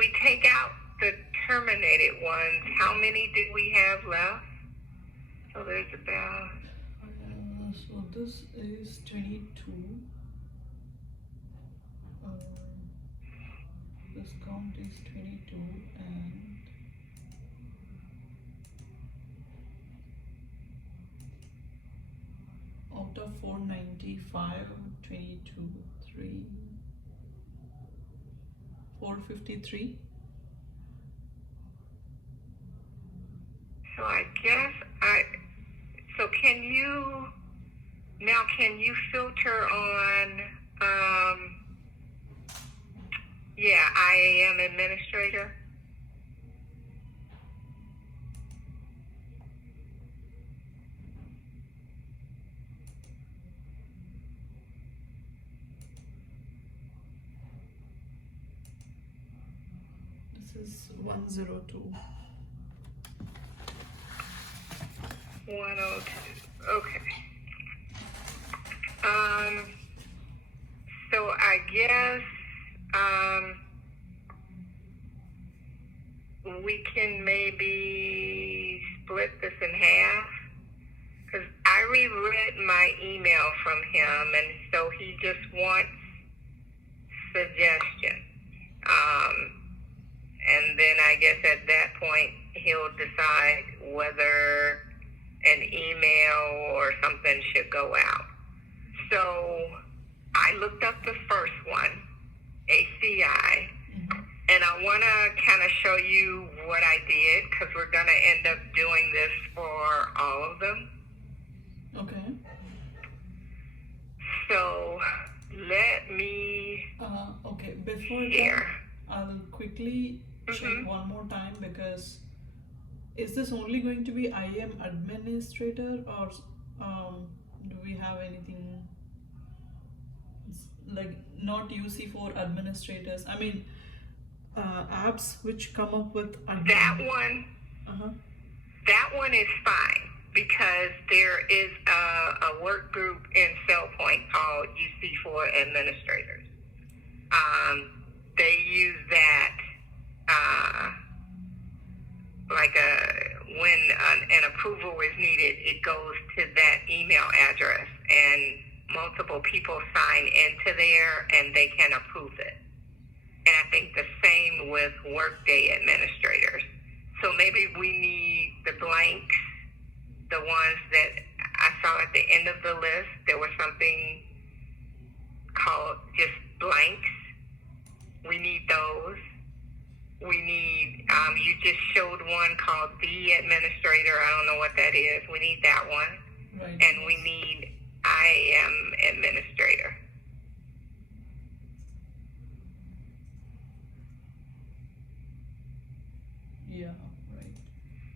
we take out the terminated ones, how many do we have left? So there's about... So this is 22. This count is 22 and out of 495, 22, 3, 453. So I guess so can you filter on, IAM administrator? This is 102. 102. Okay. So I guess we can maybe split this in half, because I reread my email from him, and so he just wants suggestion. And then I guess at that point he'll decide whether an email or something should go out. So I looked up the first one, ACI, and I want to kind of show you what I did, because we're going to end up doing this for all of them. Okay. So let me okay, before here. that, I'll quickly check one more time, because is this only going to be IAM administrator, or do we have anything like not UC4 administrators? I mean, apps which come up with admin. That one is fine, because there is a work group in SailPoint called UC4 administrators. They use that when an approval is needed, it goes to that email address, and multiple people sign into there, and they can approve it. And I think the same with Workday administrators. So maybe we need the blanks, the ones that I saw at the end of the list. There was something called just blanks. We need those. We need, you just showed one called the administrator. I don't know what that is. We need that one. Right. And we need IAM administrator. Yeah, right.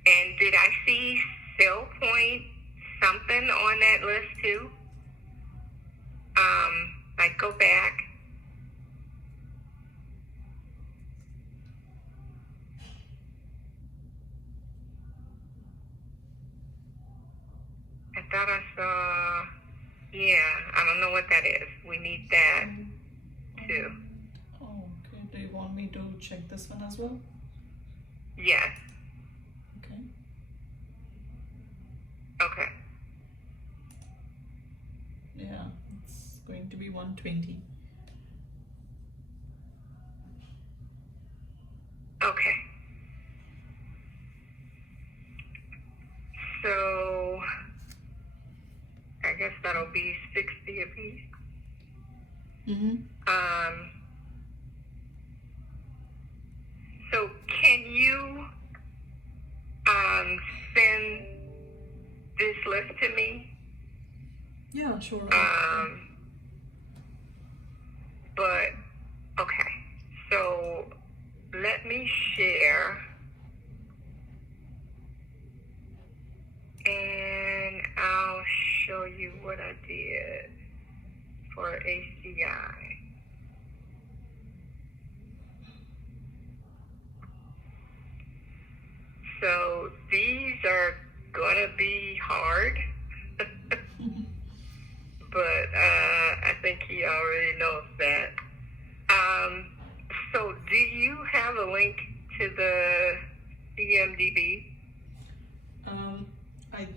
And did I see SailPoint something on that list too? Like go back. I thought I saw, I don't know what that is. We need that too. Oh, okay. Do you want me to check this one as well? Yes. Okay. Okay. Yeah, it's going to be 120. Okay. So I guess that'll be 60 apiece. So can you send this list to me? Yeah, sure. But okay. So let me share. And I'll show you what I did for ACI. So these are gonna be hard, but I think he already knows that. So do you have a link to the CMDB? I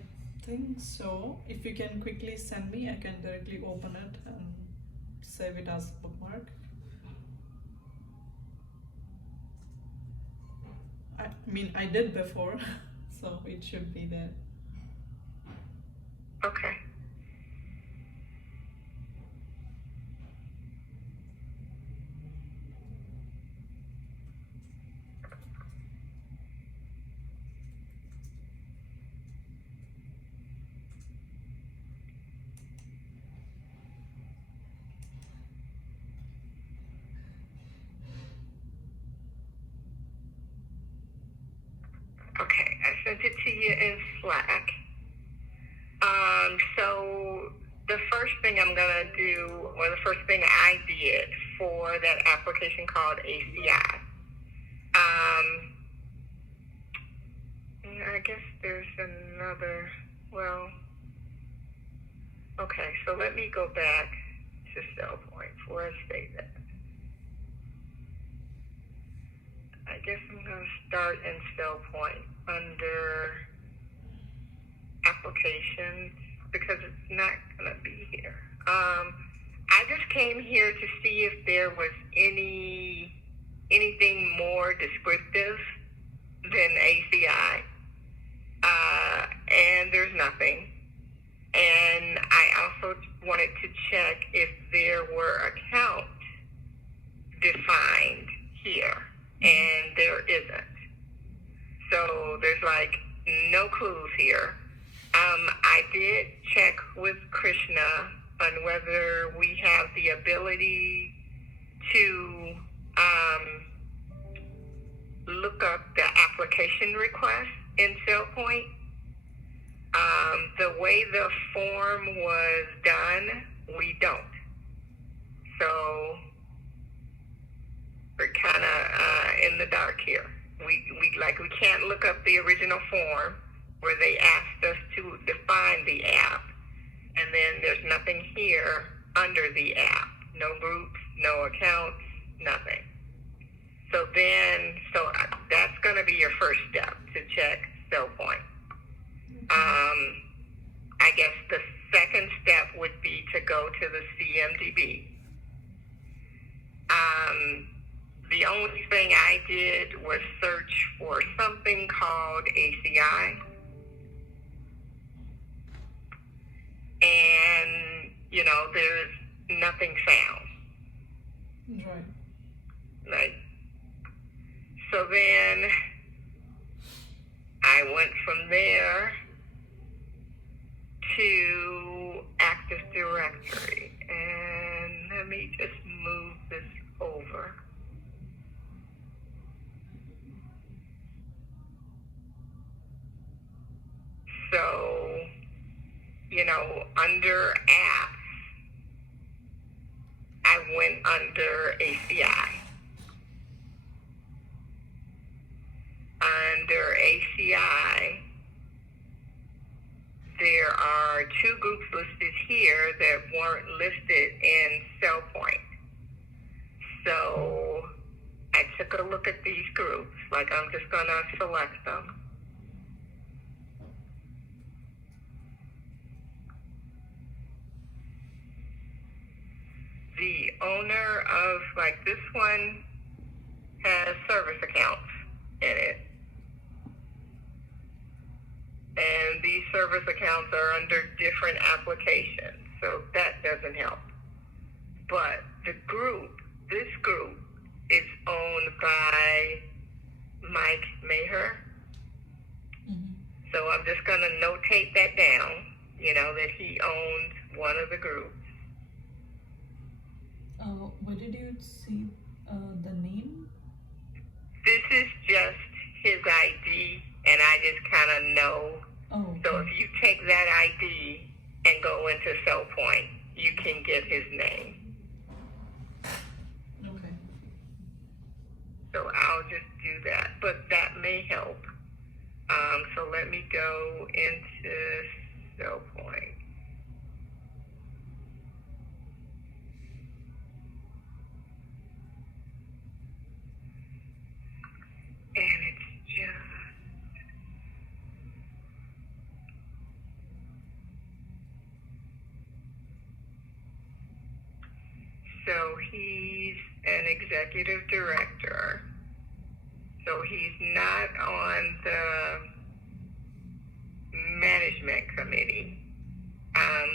think so. If you can quickly send me, I can directly open it and save it as bookmark. I mean, I did before, so it should be there. Okay. Okay, I sent it to you in Slack. So the first thing I'm gonna do, or the first thing I did for that application called ACI, I guess there's another, well, okay, so let me go back to CellPoint before I say that. I guess I'm going to start in CellPoint under applications because it's not going to be here. I just came here to see if there was anything more descriptive than ACI, and there's nothing. And I also wanted to check if there were accounts defined here, and there isn't. So there's like no clues here. I did check with Krishna on whether we have the ability to look up the application request in CellPoint. The way the form was done, we don't. So we're kind of in the dark here. We can't look up the original form where they asked us to define the app, and then there's nothing here under the app. No groups, no accounts, nothing. So that's going to be your first step to check CellPoint. I guess the second step would be to go to the CMDB. The only thing I did was search for something called ACI. And, there's nothing found. Right. Right. So then I went from there to Active Directory. And let me just move this over. So, under apps, I went under ACI. Under ACI, there are two groups listed here that weren't listed in CellPoint. So I took a look at these groups, I'm just going to select them. The owner of, this one has service accounts in it. And these service accounts are under different applications, so that doesn't help. But this group is owned by Mike Maher. Mm-hmm. So I'm just going to notate that down, that he owns one of the groups. Where did you see the name? This is just his ID, and I just kind of know. Oh, okay. So if you take that ID and go into CellPoint, you can get his name. Okay. So I'll just do that, but that may help. So let me go into CellPoint. So he's an executive director. So he's not on the management committee,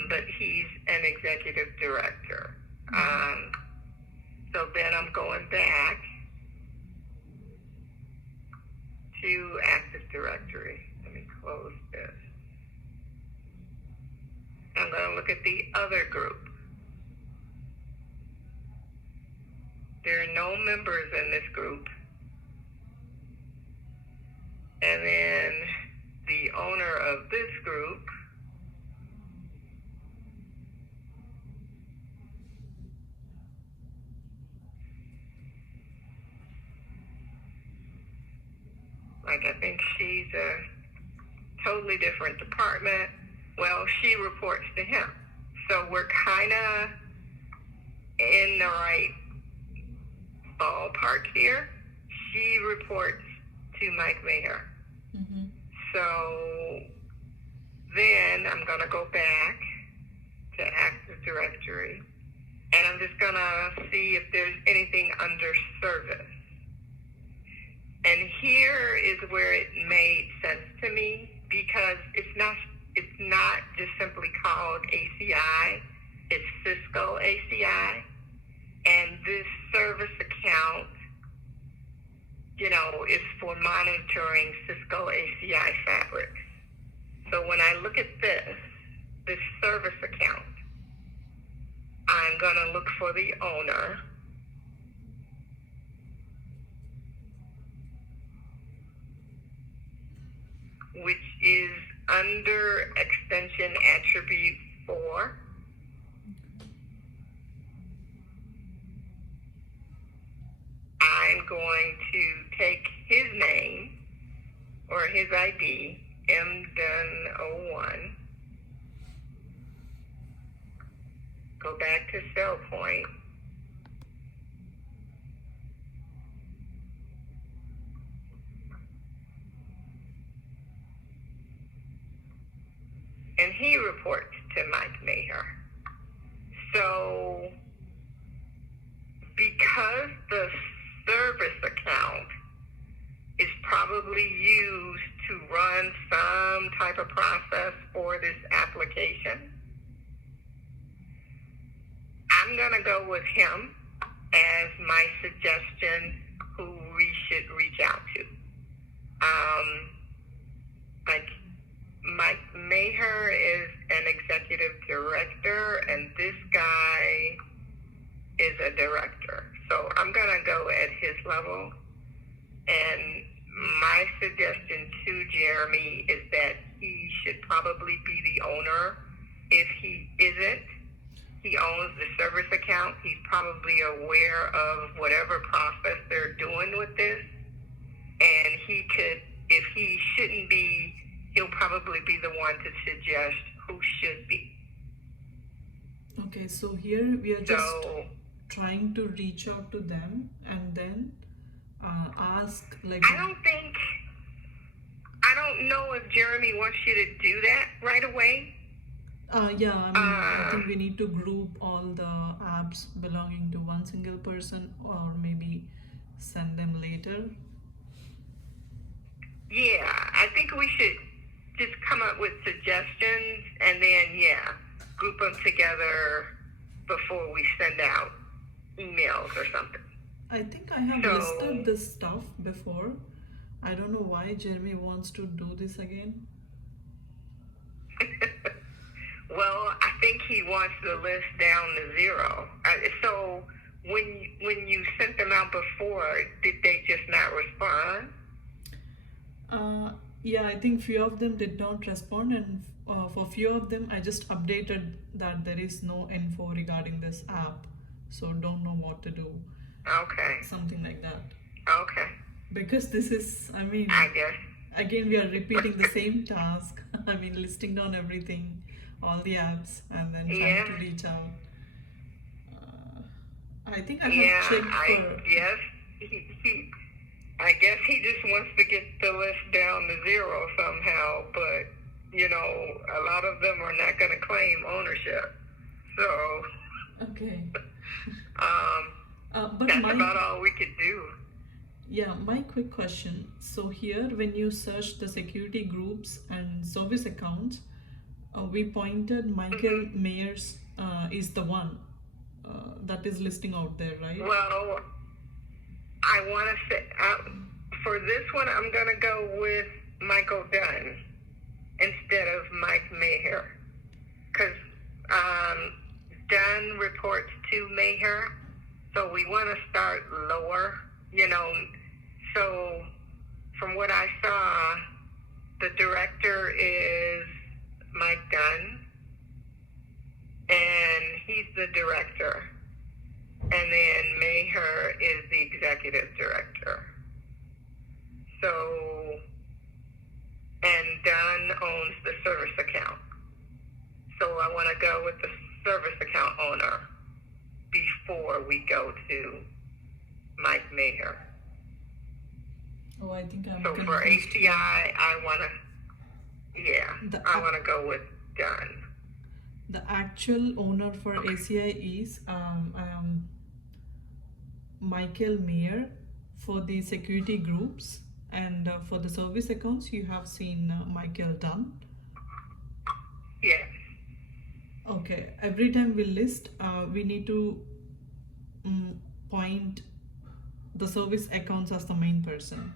but he's an executive director. So then I'm going back to Active Directory. Let me close this. I'm going to look at the other group. There are no members in this group. And then the owner of this group I think she's a totally different department. Well, she reports to him. So we're kind of in the right ballpark here. She reports to Mike Maher. Mm-hmm. So then I'm going to go back to Active Directory, and I'm just going to see if there's anything under service. And here is where it made sense to me, because it's not just simply called ACI, it's Cisco ACI. And this service account, is for monitoring Cisco ACI fabrics. So when I look at this service account, I'm going to look for the owner. Which is under extension attribute 4. I'm going to take his name or his ID, MDunn01. Go back to SailPoint. And he reports to Mike Maher. So, because the service account is probably used to run some type of process for this application, I'm going to go with him as my suggestion who we should reach out to. Like Mike Maher is an executive director, and this guy is a director. So I'm going to go at his level. And my suggestion to Jeremy is that he should probably be the owner. If he isn't, he owns the service account. He's probably aware of whatever process they're doing with this. And he could, if he shouldn't be, he'll probably be the one to suggest who should be. Okay, so here we are just trying to reach out to them and then ask, like... I don't know if Jeremy wants you to do that right away. I think we need to group all the apps belonging to one single person, or maybe send them later. Yeah, I think we should just come up with suggestions and then, group them together before we send out emails or something. I think I have listed this stuff before. I don't know why Jeremy wants to do this again. Well, I think he wants the list down to 0. So when you sent them out before, did they just not respond? Yeah, I think few of them did not respond, and for few of them I just updated that there is no info regarding this app, so don't know what to do. Okay. Something like that. Okay. Because this is, I guess. Again, we are repeating the same task. Listing down everything, all the apps, and then trying to reach out. I think I have checked for... Yes. I guess he just wants to get the list down to 0 somehow, but, a lot of them are not going to claim ownership. So... Okay. But That's my about all we could do. Yeah, my quick question. So here, when you search the security groups and service accounts, we pointed Michael Hmm. Mayers is the one that is listing out there, right? Well, I want to say, for this one, I'm going to go with Michael Dunn instead of Mike Maher. Because Dunn reports to Maher, so we want to start lower, you know. So from what I saw, the director is Mike Dunn, and he's the director. And then Maher is the executive director. So, and Dunn owns the service account. So I want to go with the service account owner before we go to Mike Maher. Oh, I think I'm So for confused. ACI, I want to go with Dunn. The actual owner for ACI is Michael Mayer for the security groups, and for the service accounts, you have seen Michael Dunn. Yes. Okay, every time we list, we need to point the service accounts as the main person.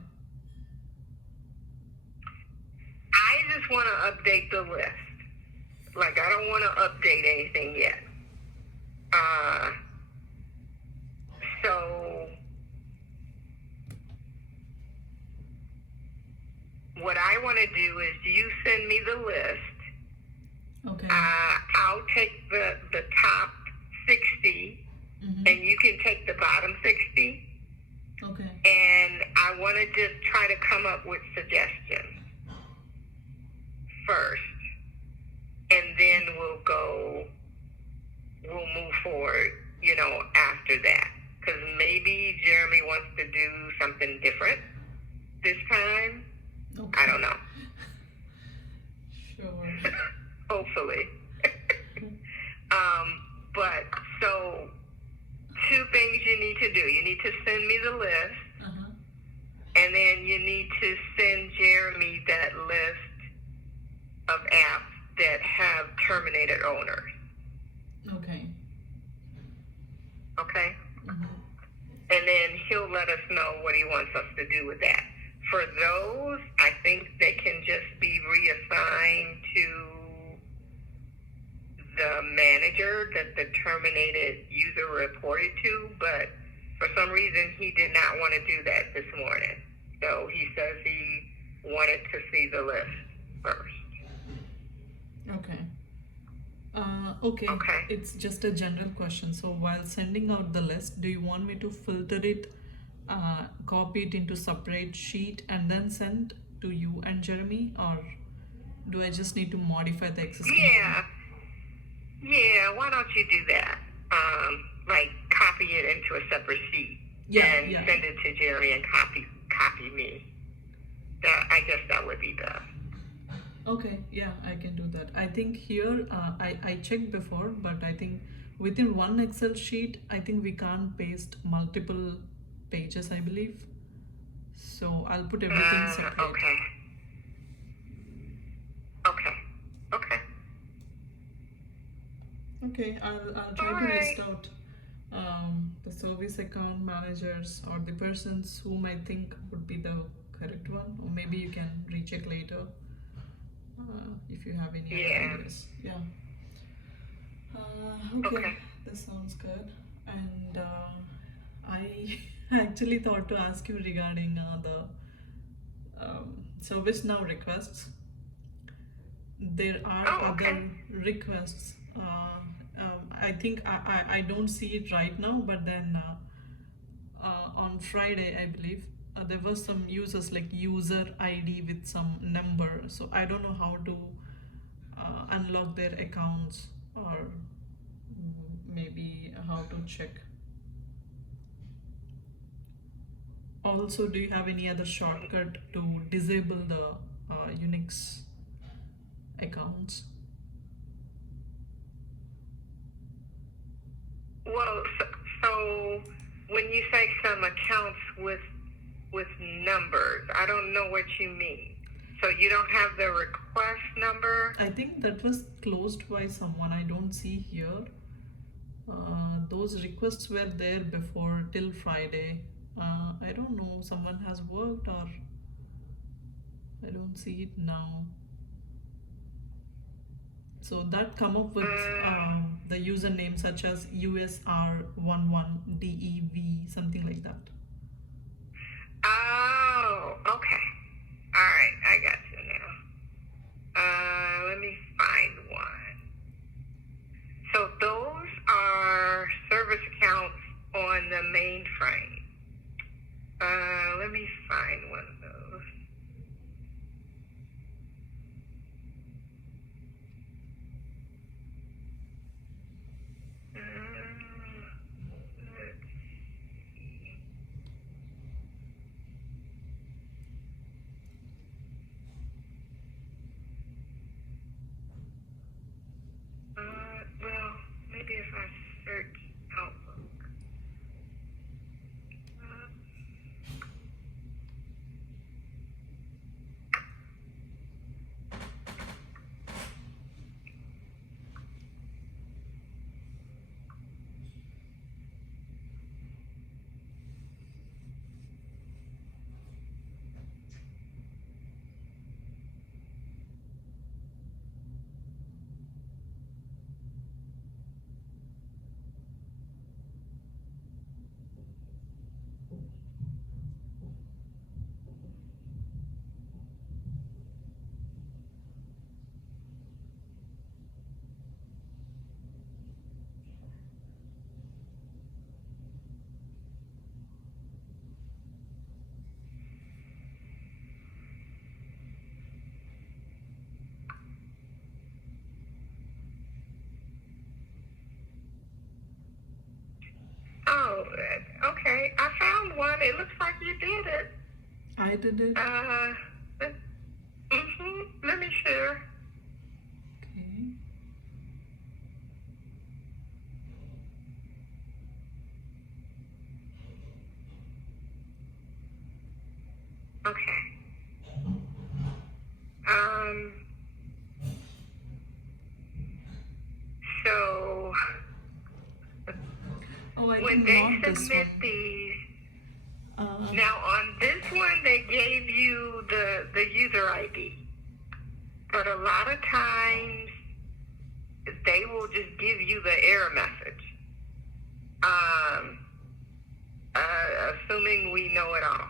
I just want to update the list. Like, I don't want to update anything yet. So what I want to do is you send me the list. Okay. I'll take the top 60, and you can take the bottom 60. Okay. And I want to just try to come up with suggestions first. And then we'll move forward, you know, after that. Because maybe Jeremy wants to do something different this time. Okay. I don't know. Sure. Hopefully. But so 2 things you need to do. You need to send me the list, and then you need to send Jeremy that list of apps that have terminated owners. Okay. Okay? And then he'll let us know what he wants us to do with that. For those, I think they can just be reassigned to the manager that the terminated user reported to, but for some reason he did not want to do that this morning. So he says he wanted to see the list first. Okay. Okay. It's just a general question. So while sending out the list, do you want me to filter it, copy it into separate sheet, and then send to you and Jeremy, or do I just need to modify the existing? Yeah. Why don't you do that? Like copy it into a separate sheet and send it to Jeremy and copy me. I guess that would be best. Okay, yeah, I can do that. I think here, I checked before, but I think within one Excel sheet, I think we can't paste multiple pages, I believe. So I'll put everything separate. Okay, I'll try to list out the service account managers or the persons whom I think would be the correct one, or maybe you can recheck later. If you have any ideas. Okay, this sounds good. And I actually thought to ask you regarding the ServiceNow requests. There are other requests. I think I don't see it right now, but then on Friday, I believe, there was some users like user ID with some number, so I don't know how to unlock their accounts, or maybe how to check. Also, do you have any other shortcut to disable the Unix accounts? Well, so So when you say some accounts with numbers, I don't know what you mean. So you don't have the request number? I think that was closed by someone. I don't see here. Those requests were there before till Friday. I don't know. Someone has worked, or I don't see it now. So that come up with the username such as USR11DEV, something like that. Oh, okay. All right, I got you now. Let me find one. So those are service accounts on the mainframe. Let me find one of those. Let's see. Well, maybe if I search Outlook. Oh, okay. I found one. It looks like you did it. I did it. Let me share. Okay. Okay. So Oh, I when think they not this submit one. these, now on this one they gave you the user ID, but a lot of times they will just give you the error message, assuming we know it all.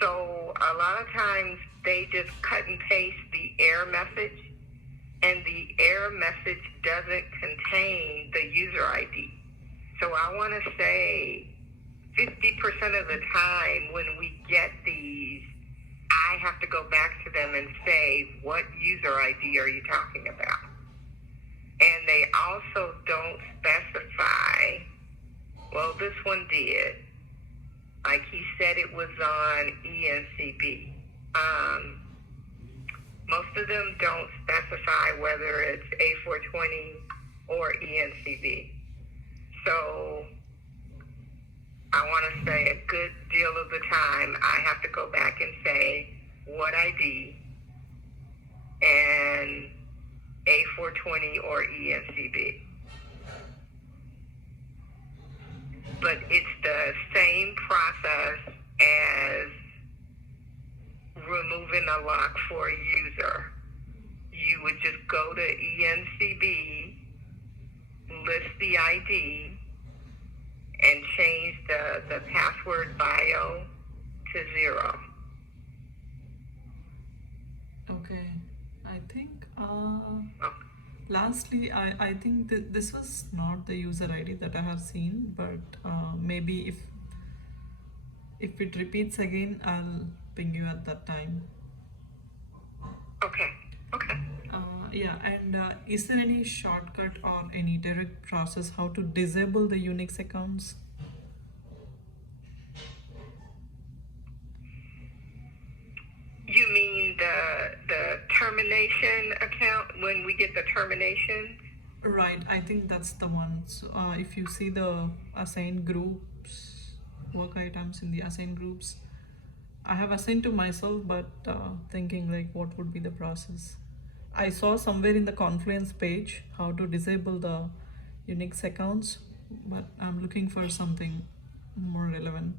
So a lot of times they just cut and paste the error message, and the error message doesn't contain the user ID. So I want to say 50% of the time when we get these, I have to go back to them and say, what user ID are you talking about? And they also don't specify, well, this one did. Like he said it was on ENCB. Most of them don't specify whether it's A420 or ENCB. So I want to say a good deal of the time I have to go back and say what ID and A420 or ENCB. But it's the same process as removing a lock for a user. You would just go to ENCB, list the ID, and change the password bio to 0. Okay. I think lastly, I think this was not the user ID that I have seen, but maybe if it repeats again, I'll ping you at that time. Okay. Yeah, and is there any shortcut or any direct process how to disable the Unix accounts? You mean the termination account when we get the termination? Right, I think that's the one. So, if you see the assigned groups, work items in the assigned groups, I have assigned to myself, but thinking like what would be the process. I saw somewhere in the Confluence page how to disable the Unix accounts, but I'm looking for something more relevant.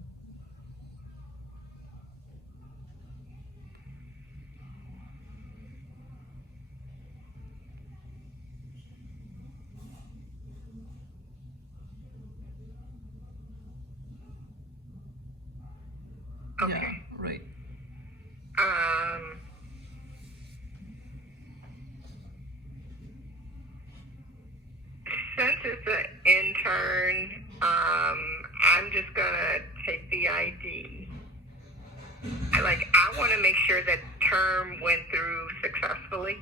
Okay. Yeah, right. Um, since it's an intern, I'm just gonna take the ID. I want to make sure that term went through successfully.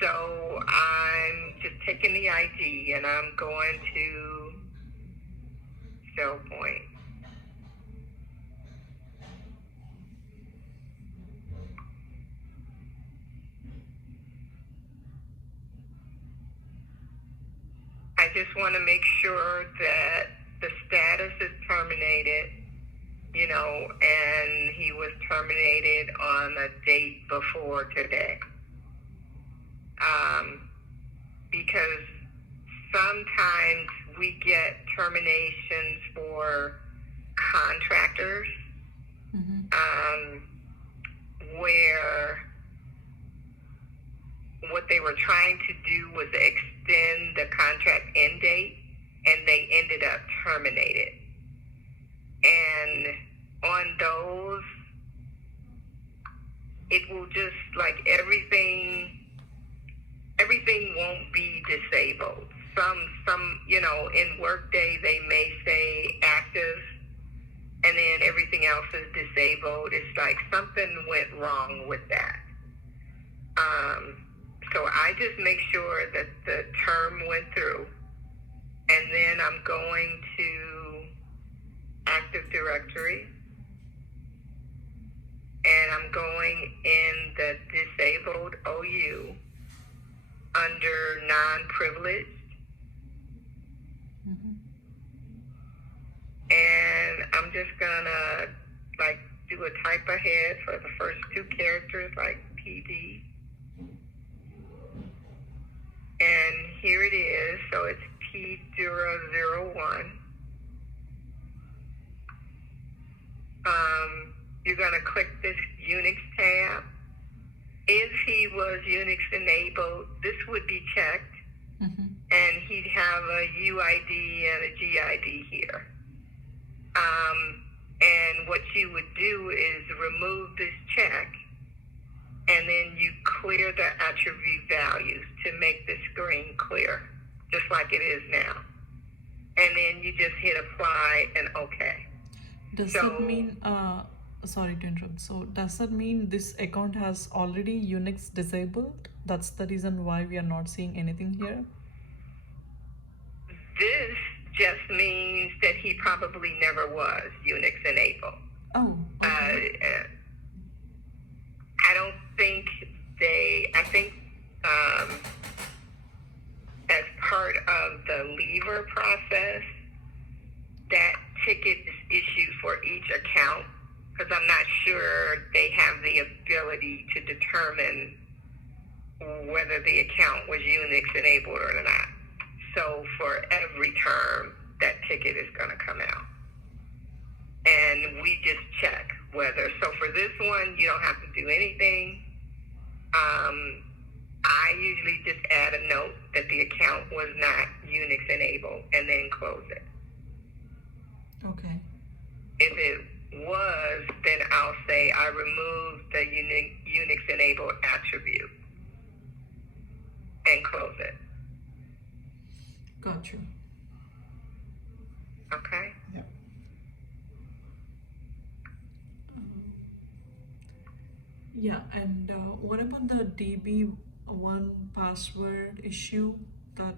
So I'm just taking the ID and I'm going to cell point. I just want to make sure that the status is terminated, and he was terminated on a date before today. Because sometimes we get terminations for contractors, where what they were trying to do was extend the contract end date, and they ended up terminated. And on those, it will just everything won't be disabled. Some in Workday they may say active, and then everything else is disabled. It's like something went wrong with that. So I just make sure that the term went through, and then I'm going to Active Directory, and I'm going in the disabled OU under non-privileged, and I'm just gonna do a type ahead for the first two characters, like PD. And here it is, so it's P001. You're going to click this Unix tab. If he was Unix enabled, this would be checked, and he'd have a UID and a GID here. And what you would do is remove this check, and then you clear the attribute values to make the screen clear, just like it is now. And then you just hit apply and OK. Does that mean, sorry to interrupt, so does that mean this account has already Unix disabled? That's the reason why we are not seeing anything here? This just means that he probably never was Unix enabled. Oh, okay. I don't think I think as part of the lever process, that ticket is issued for each account, because I'm not sure they have the ability to determine whether the account was Unix enabled or not. So for every term, that ticket is going to come out. And we just check whether. So for this one, you don't have to do anything. I usually just add a note that the account was not Unix enabled and then close it. Okay. If it was, then I'll say I removed the Unix enabled attribute and close it. Got you. Okay? Yeah. Yeah, and what about the DB1 password issue that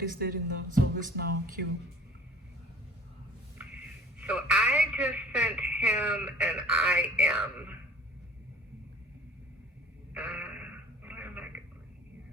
is there in the ServiceNow queue? So I just sent him an IM. Where am I going here?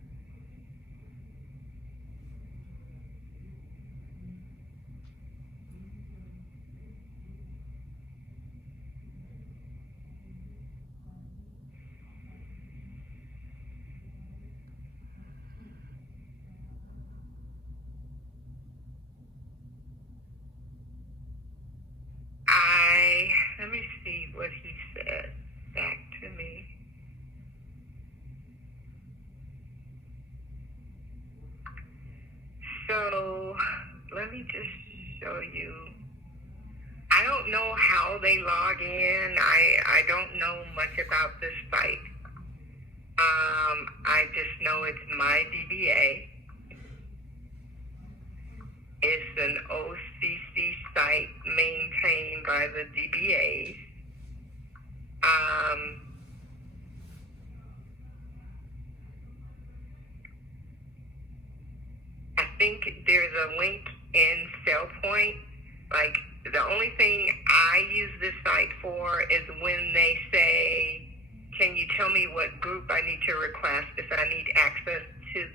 show you. I don't know how they log in. I don't know much about this site. I just know it's my DBA. It's an OCC site maintained by the DBAs. I think there's a link in SailPoint. Like, the only thing I use this site for is when they say, can you tell me what group I need to request if I need access to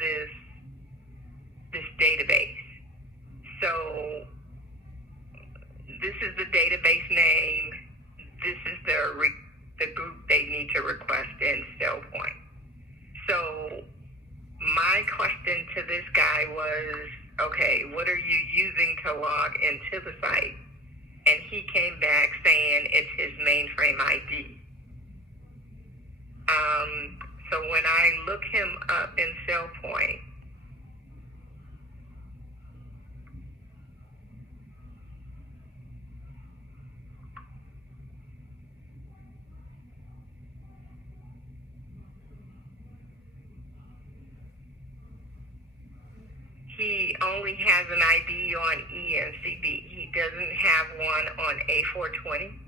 this database? So this is the database name. This is the group they need to request in SailPoint. So my question to this guy was, okay, what are you using to log into the site? And he came back saying it's his mainframe ID. So when I look him up in SailPoint, he only has an ID on ENCB. He doesn't have one on A420.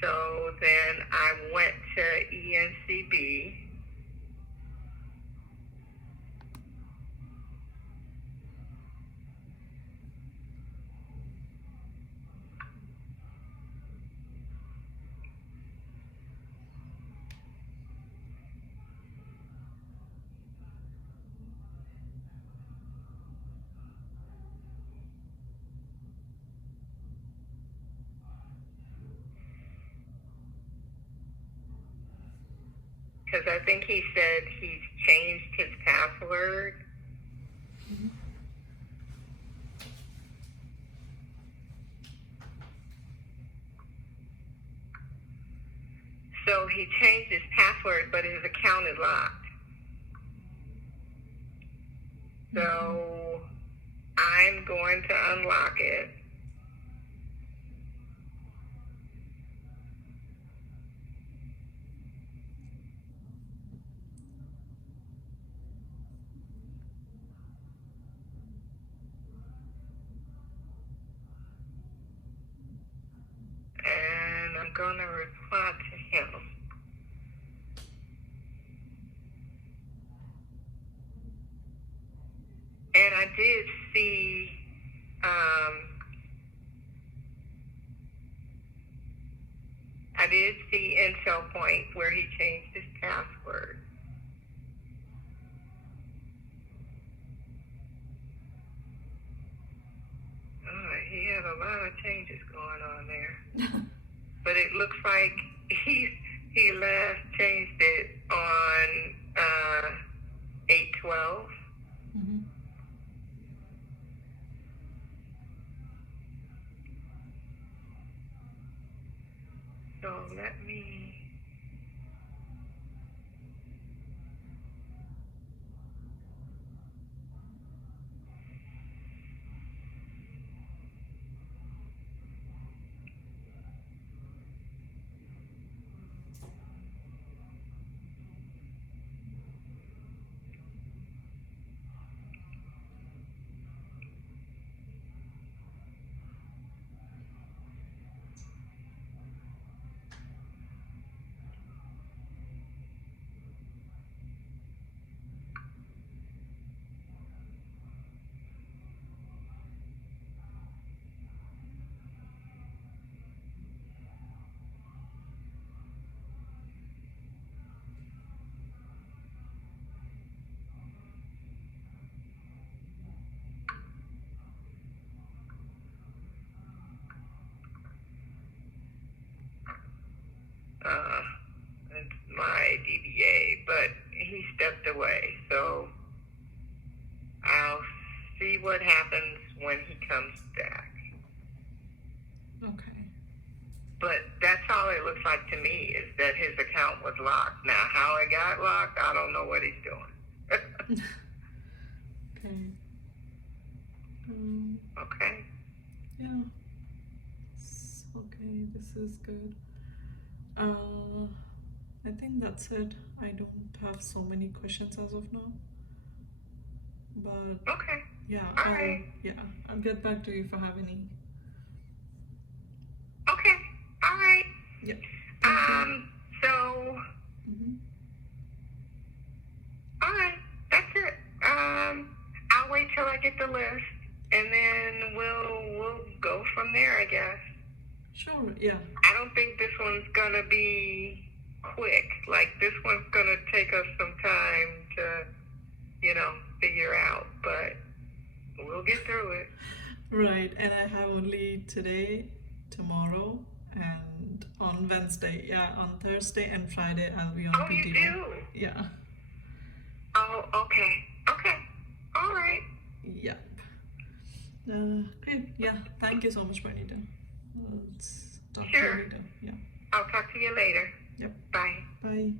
So then I went to ENCB. Because I think he said he's changed his password. So he changed his password, but his account is locked. So I'm going to unlock it. And I'm going to reply to him. And I did see, in SailPoint where he changed his password. He had a lot of changes going on there. But it looks like he last changed it on 8/12. Mm-hmm. So let me. It's my DBA, but he stepped away, so I'll see what happens when he comes back. Okay. But that's all it looks like to me, is that his account was locked. Now, how it got locked, I don't know what he's doing. Okay. Okay. Yeah. Okay, this is good. I think that's it. I don't have so many questions as of now, but Okay. yeah, All right. I'll get back to you if I have any. Okay. All right. Yeah. Thank you. So, Hmm. all right. That's it. I'll wait till I get the list, and then we'll go from there, I guess. Sure. Yeah. I don't think this one's gonna be quick. Like, this one's gonna take us some time to, figure out, but we'll get through it. Right. And I have only today, tomorrow, and on Wednesday. Yeah, on Thursday and Friday I'll be on Oh, you PTO. do? Yeah. Oh, okay. Okay. All right. Yep. Great. Yeah. Thank you so much, Juanita. Let's talk to you Sure. later. Yeah. I'll talk to you later. Yep. Bye. Bye.